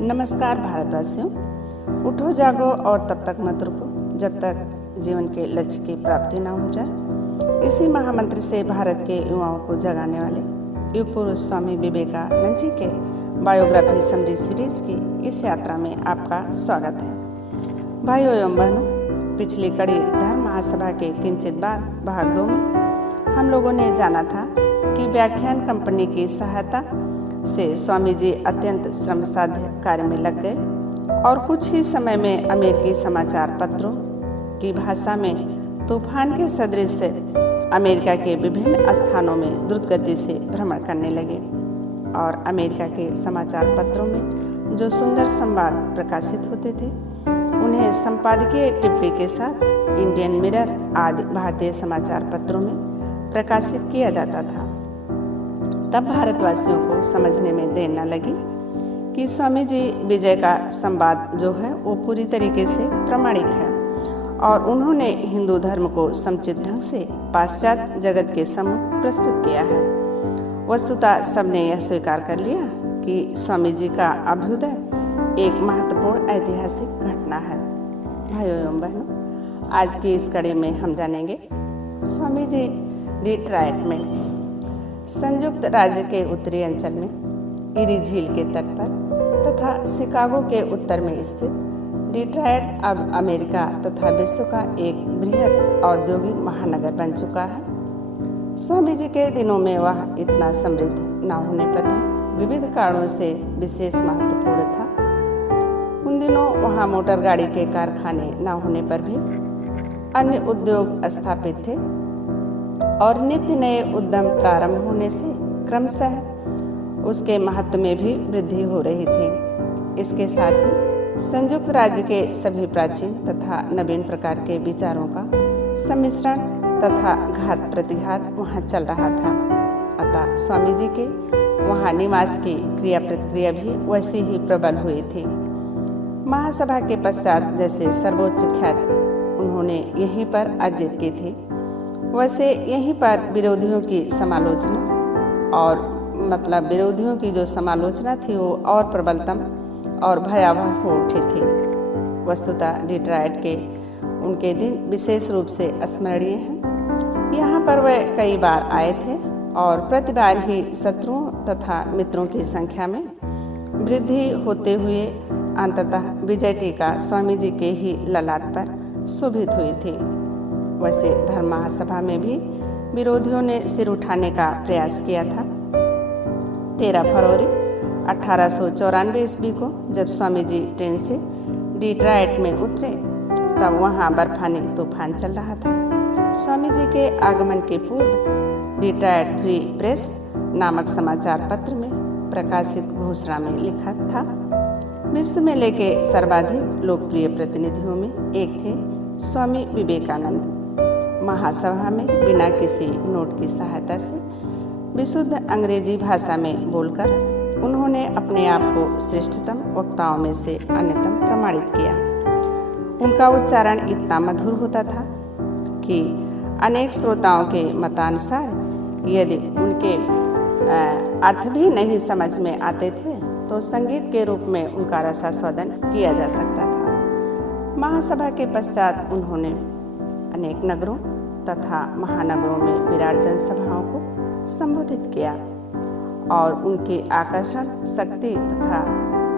नमस्कार भारतवासियों, उठो जागो और तब तक मत रुको जब तक जीवन के लक्ष्य की प्राप्ति न हो जाए। इसी महामंत्र से भारत के युवाओं को जगाने वाले युग पुरुष स्वामी विवेकानंद जी के बायोग्राफी समरी सीरीज की इस यात्रा में आपका स्वागत है। भाइयों एवं बहनों, पिछली कड़ी धर्म महासभा के किंचित बार भाग 2 में हम लोगों ने जाना था कि व्याख्यान कंपनी की सहायता से स्वामी जी अत्यंत श्रमसाध्य कार्य में लग गए और कुछ ही समय में अमेरिकी समाचार पत्रों की भाषा में तूफान के सदृश से अमेरिका के विभिन्न स्थानों में द्रुत गति से भ्रमण करने लगे और अमेरिका के समाचार पत्रों में जो सुंदर संवाद प्रकाशित होते थे उन्हें संपादकीय टिप्पणी के साथ इंडियन मिरर आदि भारतीय समाचार पत्रों में प्रकाशित किया जाता था। तब भारतवासियों को समझने में देर न लगी कि स्वामी जी विजय का संवाद जो है वो पूरी तरीके से प्रामाणिक है और उन्होंने हिंदू धर्म को समुचित ढंग से पाश्चात्य जगत के सम्मुख प्रस्तुत किया है। वस्तुतः सबने यह स्वीकार कर लिया कि स्वामी जी का अभ्युदय एक महत्वपूर्ण ऐतिहासिक घटना है। भाइयों एवं बहनों, आज की इस कड़ी में हम जानेंगे स्वामी जी डिट्रॉयट में संयुक्त राज्य के उत्तरी अंचल में इरी झील के तट पर तथा शिकागो के उत्तर में स्थित डिट्रॉयट अब अमेरिका तथा विश्व का एक बृहद औद्योगिक महानगर बन चुका है। स्वामी जी के दिनों में वह इतना समृद्ध न होने पर भी विविध कारणों से विशेष महत्वपूर्ण था। उन दिनों वहाँ मोटर गाड़ी के कारखाने न होने पर भी अन्य उद्योग स्थापित थे और नित्य नए उद्यम प्रारंभ होने से क्रमशः उसके महत्व में भी वृद्धि हो रही थी। इसके साथ ही संयुक्त राज्य के सभी प्राचीन तथा नवीन प्रकार के विचारों का सम्मिश्रण तथा घात प्रतिघात वहाँ चल रहा था। अतः स्वामी जी के वहाँ निवास की क्रिया प्रतिक्रिया भी वैसी ही प्रबल हुई थी। महासभा के पश्चात जैसे सर्वोच्च ख्याति उन्होंने यहीं पर अर्जित की थी, वैसे यहीं पर विरोधियों की समालोचना और विरोधियों की जो समालोचना थी वो और प्रबलतम और भयावह हो उठी थी। वस्तुतः डिट्रॉयट के उनके दिन विशेष रूप से स्मरणीय हैं। यहाँ पर वे कई बार आए थे और प्रति बार ही शत्रुओं तथा मित्रों की संख्या में वृद्धि होते हुए अंततः विजय टीका स्वामी जी के ही ललाट पर शोभित हुई थी। वैसे धर्म महासभा में भी विरोधियों ने सिर उठाने का प्रयास किया था। 13 फरवरी 1894 ईस्वी को जब स्वामी जी ट्रेन से डिट्रॉयट में उतरे तब वहाँ बर्फानी तूफान चल रहा था। स्वामी जी के आगमन के पूर्व डिट्रॉयट फ्री प्रेस नामक समाचार पत्र में प्रकाशित घोषणा में लिखा था, विश्व में लेके सर्वाधिक लोकप्रिय प्रतिनिधियों में एक थे स्वामी विवेकानंद। महासभा में बिना किसी नोट की सहायता से विशुद्ध अंग्रेजी भाषा में बोलकर उन्होंने अपने आप को श्रेष्ठतम वक्ताओं में से अन्यतम प्रमाणित किया। उनका उच्चारण इतना मधुर होता था कि अनेक श्रोताओं के मतानुसार यदि उनके अर्थ भी नहीं समझ में आते थे तो संगीत के रूप में उनका रसास्वादन किया जा सकता था। महासभा के पश्चात उन्होंने अनेक नगरों तथा महानगरों में विराट जनसभाओं को संबोधित किया और उनकी आकर्षण शक्ति तथा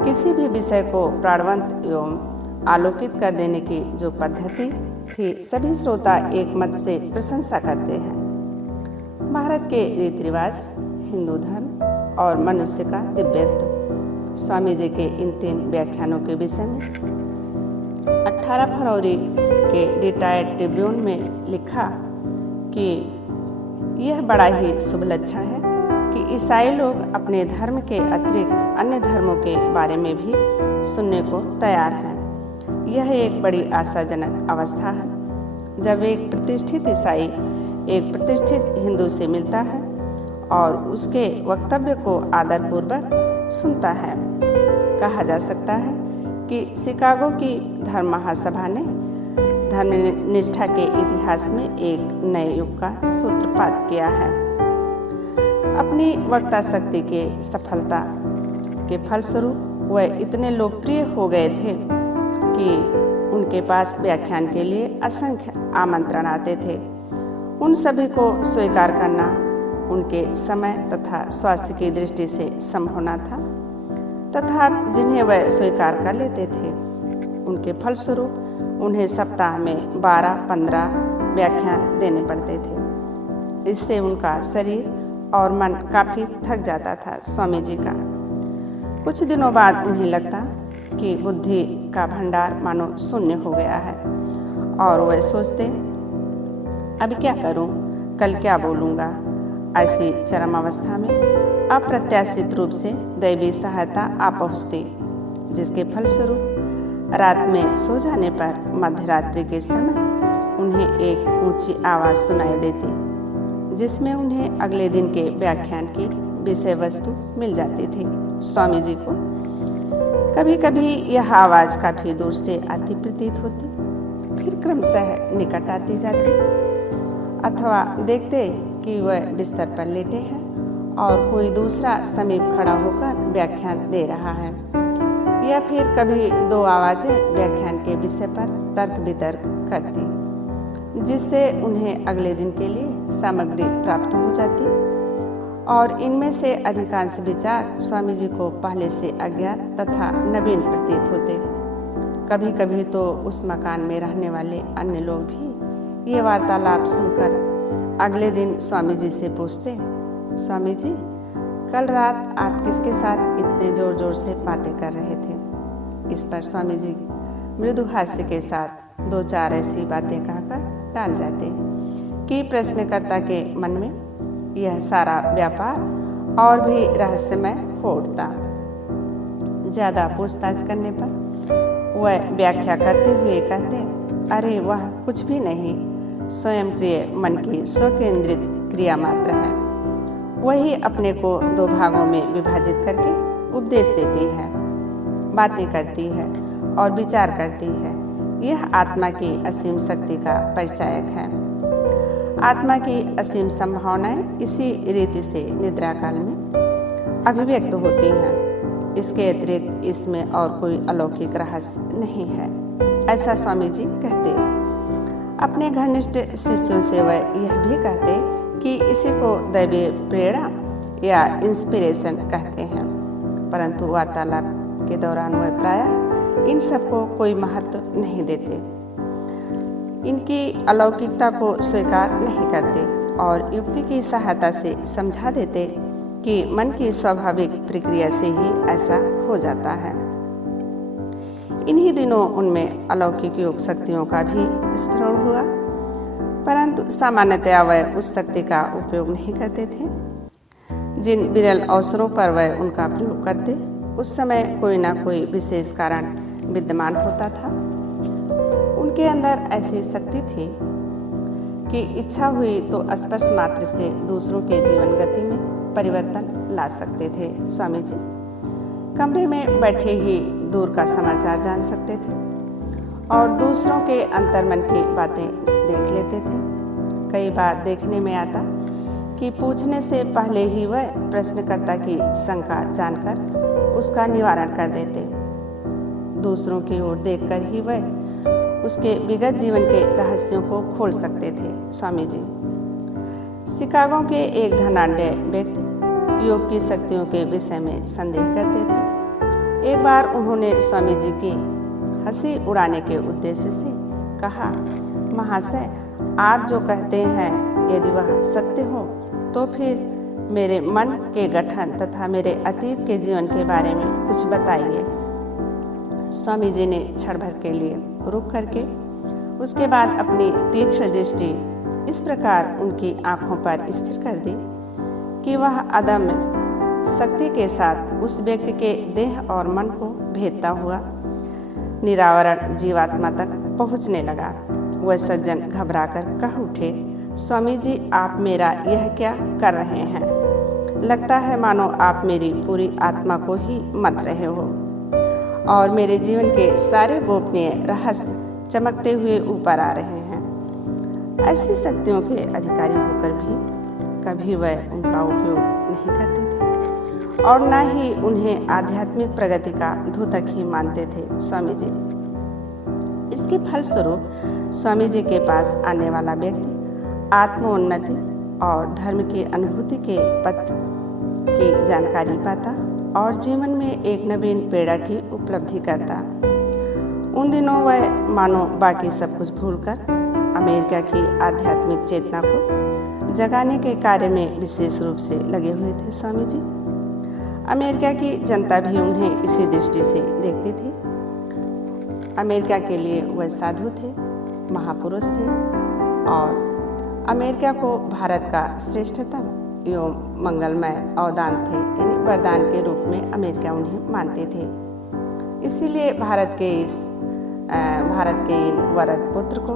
किसी भी विषय को प्राणवंत एवं आलोकित कर देने की जो पद्धति थी सभी श्रोता एक मत से प्रशंसा करते हैं। भारत के रीति रिवाज, हिंदू धर्म और मनुष्य का दिव्यत्व स्वामी जी के इन 3 व्याख्यानों के विषय में 18 फरवरी के डिट्रॉयट ट्रिब्यून में लिखा कि यह बड़ा ही शुभ लक्षण है कि ईसाई लोग अपने धर्म के अतिरिक्त अन्य धर्मों के बारे में भी सुनने को तैयार हैं। यह एक बड़ी आशाजनक अवस्था है जब एक प्रतिष्ठित ईसाई एक प्रतिष्ठित हिंदू से मिलता है और उसके वक्तव्य को आदरपूर्वक सुनता है। कहा जा सकता है कि शिकागो की धर्म महासभा ने धर्मनिष्ठा के इतिहास में एक नए युग का सूत्रपात किया है। अपनी वक्ता शक्ति के सफलता के फलस्वरूप वह इतने लोकप्रिय हो गए थे कि उनके पास व्याख्यान के लिए असंख्य आमंत्रण आते थे। उन सभी को स्वीकार करना उनके समय तथा स्वास्थ्य की दृष्टि से संभव न था, तथा जिन्हें वह स्वीकार कर लेते थे उनके फलस्वरूप उन्हें सप्ताह में 12-15 व्याख्यान देने पड़ते थे। इससे उनका शरीर और मन काफ़ी थक जाता था स्वामी जी का। कुछ दिनों बाद उन्हें लगता कि बुद्धि का भंडार मानो शून्य हो गया है और वह सोचते, अब क्या करूं, कल क्या बोलूँगा। ऐसी चरम अवस्था में अप्रत्याशित रूप से दैवी सहायता आ पहुँचती, जिसके फलस्वरूप रात में सो जाने पर मध्यरात्रि के समय उन्हें एक ऊंची आवाज़ सुनाई देती, जिसमें उन्हें अगले दिन के व्याख्यान की विषय वस्तु मिल जाती थी। स्वामी जी को कभी कभी यह आवाज़ काफ़ी दूर से आती प्रतीत होती, फिर क्रमशः निकट आती जाती, अथवा देखते कि वह बिस्तर पर लेटे हैं और कोई दूसरा समीप खड़ा होकर व्याख्यान दे रहा है, या फिर कभी दो आवाज़ें व्याख्यान के विषय पर तर्क वितर्क करती, जिससे उन्हें अगले दिन के लिए सामग्री प्राप्त हो जाती। और इनमें से अधिकांश विचार स्वामी जी को पहले से अज्ञात तथा नवीन प्रतीत होते। कभी कभी तो उस मकान में रहने वाले अन्य लोग भी ये वार्तालाप सुनकर अगले दिन स्वामी जी से पूछते, स्वामी जी, कल रात आप किसके साथ इतने जोर जोर से बातें कर रहे थे। इस पर स्वामी जी मृदु हास्य के साथ दो चार ऐसी बातें कहकर टाल जाते कि प्रश्नकर्ता के मन में यह सारा व्यापार और भी रहस्यमय हो उठता। ज़्यादा पूछताछ करने पर वह व्याख्या करते हुए कहते, अरे वह कुछ भी नहीं, स्वयंक्रिय मन की स्वकेंद्रित क्रिया मात्र है। वही अपने को दो भागों में विभाजित करके उपदेश देती है, बातें करती है और विचार करती है। यह आत्मा की असीम शक्ति का परिचायक है। आत्मा की असीम संभावनाएं इसी रीति से निद्रा काल में अभिव्यक्त होती हैं। इसके अतिरिक्त इसमें और कोई अलौकिक रहस्य नहीं है, ऐसा स्वामी जी कहते। अपने घनिष्ठ शिष्यों से वह यह भी कहते कि इसी को दैवीय प्रेरणा या इंस्पिरेशन कहते हैं, परंतु वार्तालाप के दौरान वह प्रायः इन सबको कोई महत्व नहीं देते, इनकी अलौकिकता को स्वीकार नहीं करते और युक्ति की सहायता से समझा देते कि मन की स्वाभाविक प्रक्रिया से ही ऐसा हो जाता है। इन्हीं दिनों उनमें अलौकिक योग शक्तियों का भी स्मरण हुआ, परंतु सामान्यतया वह उस शक्ति का उपयोग नहीं करते थे। जिन विरल अवसरों पर वह उनका प्रयोग करते, उस समय कोई ना कोई विशेष कारण विद्यमान होता था। उनके अंदर ऐसी शक्ति थी कि इच्छा हुई तो स्पर्श मात्र से दूसरों के जीवन गति में परिवर्तन ला सकते थे। स्वामी जी कमरे में बैठे ही दूर का समाचार जान सकते थे और दूसरों के अंतर्मन की बातें देख लेते थे। कई बार देखने में आता कि पूछने से पहले ही वह प्रश्नकर्ता की शंका जानकर उसका निवारण कर देते। दूसरों की ओर देखकर ही वह उसके विगत जीवन के रहस्यों को खोल सकते थे। स्वामी जी शिकागो के एक धनाढ्य व्यक्ति योग की शक्तियों के विषय में संदेह करते थे। एक बार उन्होंने स्वामी जी की हंसी उड़ाने के उद्देश्य से कहा, महाशय, आप जो कहते हैं यदि वह सत्य हो तो फिर मेरे मन के गठन तथा मेरे अतीत के जीवन के बारे में कुछ बताइए। स्वामी जी ने क्षण भर के लिए रुक करके उसके बाद अपनी तीक्ष्ण दृष्टि इस प्रकार उनकी आंखों पर स्थिर कर दी कि वह अदम्य शक्ति के साथ उस व्यक्ति के देह और मन को भेदता हुआ निरावरण जीवात्मा तक पहुंचने लगा। वह सज्जन घबराकर कह उठे, स्वामी जी, आप मेरा यह क्या कर रहे हैं? लगता है मानो आप मेरी पूरी आत्मा को ही मत रहे हो और मेरे जीवन के सारे गोपनीय रहस्य चमकते हुए ऊपर आ रहे हैं। ऐसी शक्तियों के अधिकारी होकर भी कभी वह उनका उपयोग नहीं करते थे और न ही उन्हें आध्यात्मिक प्रगति का द्योतक ही मानते थे स्वामी जी। इसके फलस्वरूप स्वामी जी के पास आने वाला व्यक्ति आत्मोन्नति और धर्म की अनुभूति के पथ की जानकारी पाता और जीवन में एक नवीन पीड़ा की उपलब्धि करता। उन दिनों वह मानो बाकी सब कुछ भूलकर अमेरिका की आध्यात्मिक चेतना को जगाने के कार्य में विशेष रूप से लगे हुए थे स्वामी जी। अमेरिका की जनता भी उन्हें इसी दृष्टि से देखती थी। अमेरिका के लिए वह साधु थे, महापुरुष थे और अमेरिका को भारत का श्रेष्ठतम एवं मंगलमय अवदान थे, यानी वरदान के रूप में अमेरिका उन्हें मानते थे। इसीलिए भारत के इन वरद पुत्र को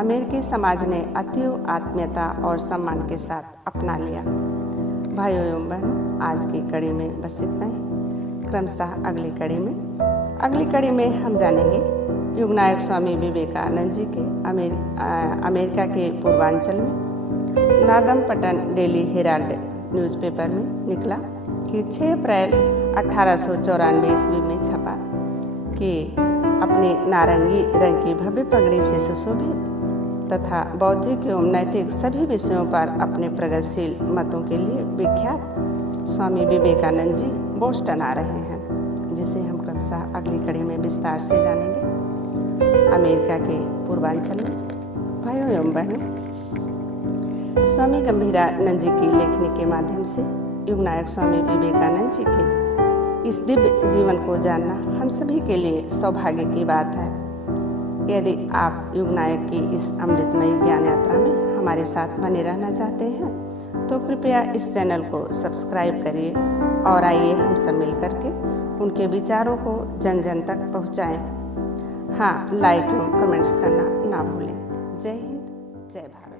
अमेरिकी समाज ने अतीव आत्मीयता और सम्मान के साथ अपना लिया। भाइयों एवं बहनों, आज की कड़ी में बस इतना ही। क्रमशः अगली कड़ी में हम जानेंगे युगनायक स्वामी विवेकानंद जी के अमेरिका के पूर्वांचल में नार्दम्पटन डेली हेराल्ड न्यूज़पेपर में निकला कि 6 अप्रैल 1894 ईस्वी में छपा कि अपनी नारंगी रंग की भव्य पगड़ी से सुशोभित तथा बौद्धिक एवं नैतिक सभी विषयों पर अपने प्रगतिशील मतों के लिए विख्यात स्वामी विवेकानंद जी बोस्टन आ रहे हैं, जिसे हम क्रमशः अगली कड़ी में विस्तार से जानेंगे। अमेरिका के पूर्वांचल में भाइयों एवं बहनों, स्वामी गंभीरानंद जी की लेखनी के माध्यम से युगनायक स्वामी विवेकानंद जी के इस दिव्य जीवन को जानना हम सभी के लिए सौभाग्य की बात है। यदि आप युगनायक की इस अमृतमयी ज्ञान यात्रा में हमारे साथ बने रहना चाहते हैं तो कृपया इस चैनल को सब्सक्राइब करिए और आइए हम सब मिल करके उनके विचारों को जन जन तक पहुँचाएँ। हाँ, लाइक एवं कमेंट्स करना ना भूलें। जय हिंद, जय भारत।